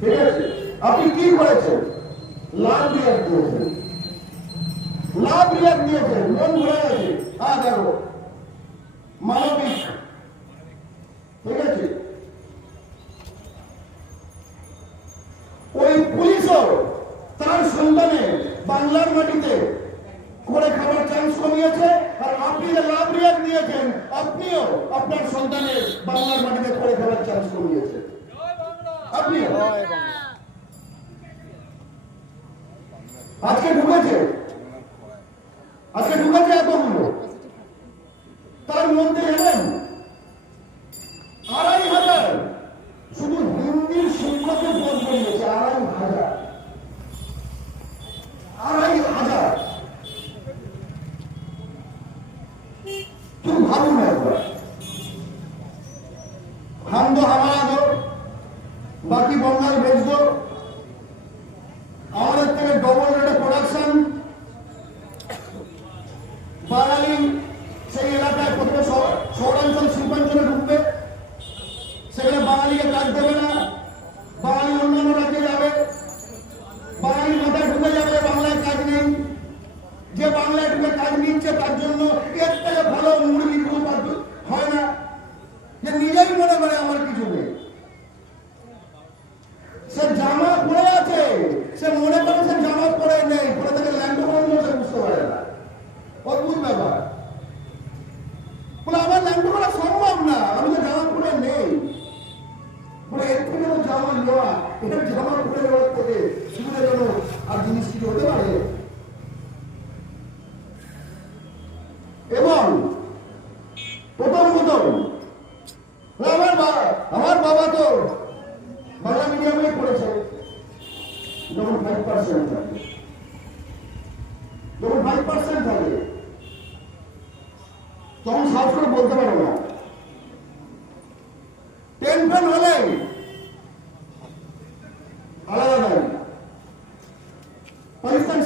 ঠিক আছে আপনি কি করেছেন লাভ রিয়াক্ট দিয়েছেন লাভ রিয়াক্ট দিয়েছেন মন ভরে গেছে হ্যাঁ দেখো মানবিক ঠিক আছে ওই পুলিশও তার সন্তানে বাংলার মাটিতে করে খাবার কমিয়েছে আর আপনি লাভ রিয়াক্ট দিয়েছেন, আপনিও আপনার সন্তানের বাংলার মাটিতে করে খাবার চান্স কমিয়েছে। আপনিও আজকে ঢুকেছে? আজকে ঢুকেছে এতগুলো তার মধ্যে জানেন আড়াই হাজার। শুধু হিন্দির শিক্ষকের পদ বেরিয়েছে আড়াই হাজার। বাকি বঙ্গাল দো আমাদের থেকে ডবল রেটে প্রোডাকশন বাঙালি সেই এলাকায় প্রথমে শহর- শহরাঞ্চল শিল্পাঞ্চলে ঢুকবে। সেখানে বাঙালিকে কাজ দেবে না বাঙালি অন্যান্য রাজ্যে যাবে বাঙালি মাথায় ঢুকে যাবে বাংলায় কাজ নেই যে বাংলায় ঢুকে কাজ নিচ্ছে তার জন্য এর থেকে ভালো মুরগি কোনো পাদ্য- হয় না যে নিজেই মনে করে আমার কিছু নেই সে জামা পরে আছে। সে মনে করে সে জামা পরে নেই, পরে তাকে ল্যান্ড করে সে বুঝতে পারে না। অদ্ভুত ব্যাপার। বলে, আমার ল্যান্ড করা সম্ভব না, আমি তো জামা পরে নেই। বলে, এর থেকে জামা নেওয়া, এটা জামা পরে নেওয়ার থেকে সুবিধাজনক আর জিনিস কিছু হতে পারে। তখন সাহস করে বলতে পারবো না টেন ফেন হলে আলাদা নাই পাকিস্তান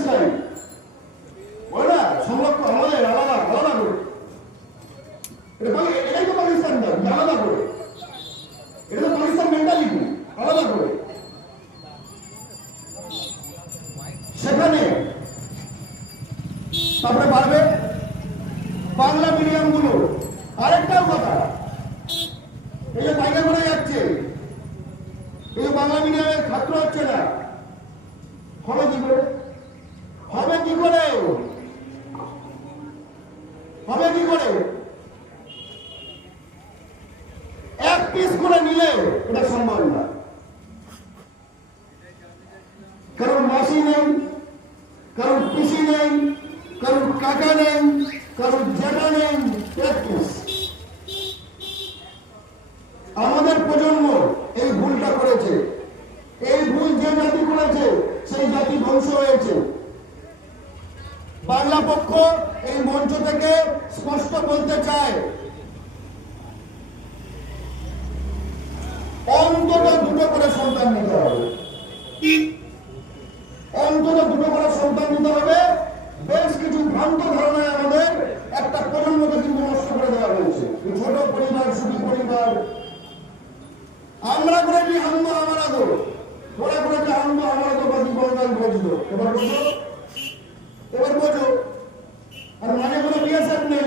করে। এক পিস করে নিলে এটা সম্ভব না। কারণ মাসি নেই, কারণ পিসি নেই, কারণ কাকা নেই, কারণ জ্যাঠা নেই, এক পিস আমাদের প্রজন্ম এই ভুলটা করেছে। এই ভুল যে জাতি করেছে, সেই জাতি ধ্বংস হয়েছে। বাংলা পক্ষ এই মঞ্চ থেকে স্পষ্ট চায় অন্তত দুটো করে সন্তান নিতে হবে। অন্তত দুটো করে সন্তান নিতে হবে। বেশ কিছু ভ্রান্ত ধারণায় আমাদের একটা প্রজন্মকে কিন্তু নষ্ট করে দেওয়া হয়েছে। ছোট পরিবার, সুখী পরিবার। আমরা করেছি হামদ আমারা দো ওরা করেছে হামদ আমারা দো বাকি বঙ্গাল বুঝলো এবার বোঝো। এবার বোঝো। আর মানে কোনো বিএসএফ নেই।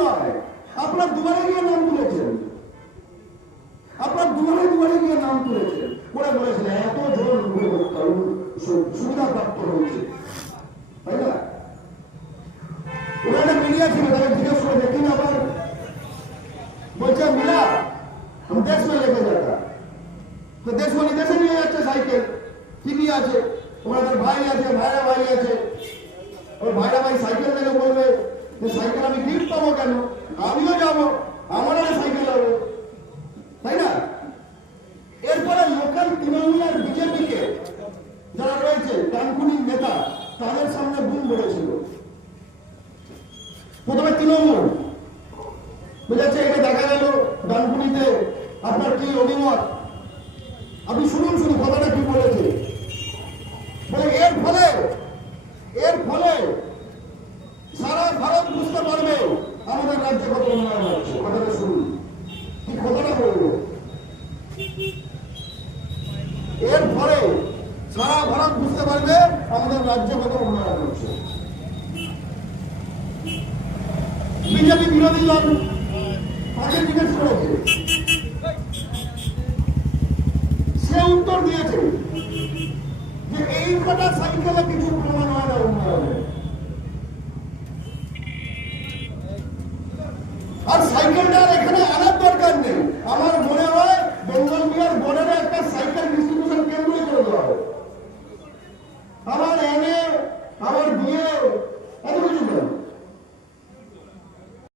নয় আপনার দুয়ারে গিয়ে নাম তুলেছেন আপনার দুয়ারে দুয়ারে গিয়ে নাম তুলেছেন করে বলেছিলেন এত জন কারণ সুবিধা প্রাপ্ত হয়েছে তাই না ওখানে মিডিয়া ছিল তাকে জিজ্ঞেস করে দেখি আবার বলছে মিলা हम देश में लेके जाता তো দেশ মানে দেশে নিয়ে যাচ্ছে সাইকেল টিভি আছে ওনাদের ভাই আছে ভাইরা ভাই আছে ওর ভাইরা ভাই সাইকেল থেকে বলবে সাইকেল আমি গিফট পাবো কেন? আমিও যাব, আমারও সাইকেল হবে। তাই না? এরপরে লোকাল তৃণমূল বিজেপিকে যারা রয়েছে ডানকুনির নেতা, তাদের সামনে বুম বেড়েছিল প্রথমে তৃণমূল। বুঝাচ্ছে এটা দেখা গেল ডানকুনিতে আপনার কি অভিমত? আপনি কত বিজেপি বিরোধী দল তাকে জিজ্ঞেস করেছে। সে উত্তর দিয়েছে যে এই কটা সাইকেলে কিছু প্রমাণ হয় না উন্নয়নের